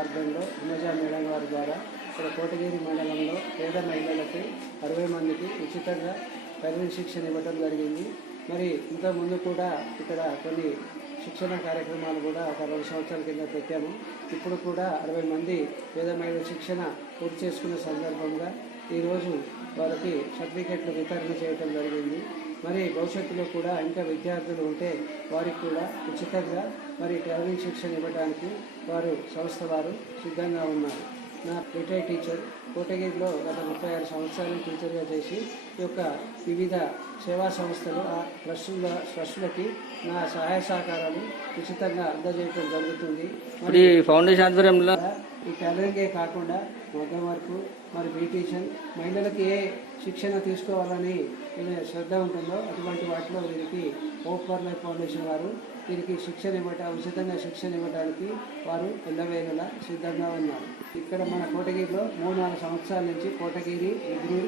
ఆధ్వర్యంలో ఉమజా మేడం గారి ద్వారా ఇక్కడ కోటగిరి మండలంలో పేద మహిళలకు అరవై మందికి ఉచితంగా ప్రైవేట్ శిక్షణ ఇవ్వడం జరిగింది. మరి ఇంకా ముందు కూడా ఇక్కడ కొన్ని శిక్షణ కార్యక్రమాలు కూడా ఒక రెండు సంవత్సరాల కింద పెట్టాము. ఇప్పుడు కూడా అరవై మంది పేద మహిళల శిక్షణ పూర్తి చేసుకునే సందర్భంగా ఈరోజు వారికి సర్టిఫికెట్లు వితరణ చేయడం జరిగింది. మరి భవిష్యత్తులో కూడా ఇంకా విద్యార్థులు ఉంటే వారికి కూడా ఉచితంగా మరి ట్రావెలింగ్ శిక్షణ ఇవ్వడానికి వారు సంస్థ వారు సిద్ధంగా ఉన్నారు. నా రిటైర్డ్ టీచర్ కోటగిరిలో గత ముప్పై ఆరు సంవత్సరాలు టీచర్గా చేసి ఈ యొక్క వివిధ సేవా సంస్థలు ఆ ట్రస్టుల ట్రస్టులకి నా సహాయ సహకారాలు ఉచితంగా అందజేయడం జరుగుతుంది. ఈ ఫౌండేషన్ ఆధ్వర్యంలో ఈ టైలరింగే కాకుండా మగ్గం వర్క్ మరి బ్యూటీషియన్ మహిళలకి ఏ శిక్షణ తీసుకోవాలని శ్రద్ధ ఉంటుందో అటువంటి వాటిలో వీరికి హోప్ ఫర్ లైఫ్ ఫౌండేషన్ వారు వీరికి శిక్షణ ఇవ్వట ఉచితంగా శిక్షణ ఇవ్వడానికి వారు ఎల్లవేళలా సిద్ధంగా ఉన్నారు. ఇక్కడ మన కోటగిరిలో మూడు నాలుగు సంవత్సరాల నుంచి కోటగిరి ఎదురు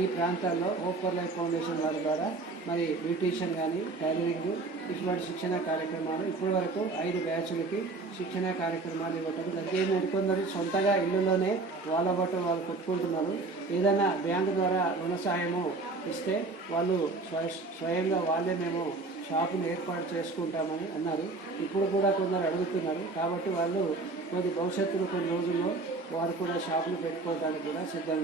ఈ ప్రాంతాల్లో హోప్ ఫర్ లైఫ్ ఫౌండేషన్ వారి ద్వారా మరి బ్యూటీషియన్ కానీ టైలరింగ్ ఇటువంటి శిక్షణ కార్యక్రమాలు ఇప్పటి వరకు ఐదు బ్యాచ్లకి శిక్షణ కార్యక్రమాలు ఇవ్వటం జరిగింది. కొందరు సొంతగా ఇల్లులోనే వాళ్ళ బట్ట వాళ్ళు కొట్టుకుంటున్నారు. ఏదైనా బ్యాంకు ద్వారా రుణ సహాయము ఇస్తే వాళ్ళు స్వయ స్వయంగా వాళ్ళే మేము షాపును ఏర్పాటు చేసుకుంటామని అన్నారు. ఇప్పుడు కూడా కొందరు అడుగుతున్నారు. కాబట్టి వాళ్ళు కొద్ది భవిష్యత్తులో కొన్ని రోజుల్లో వారు కూడా షాపులు పెట్టుకోవడానికి కూడా సిద్ధంగా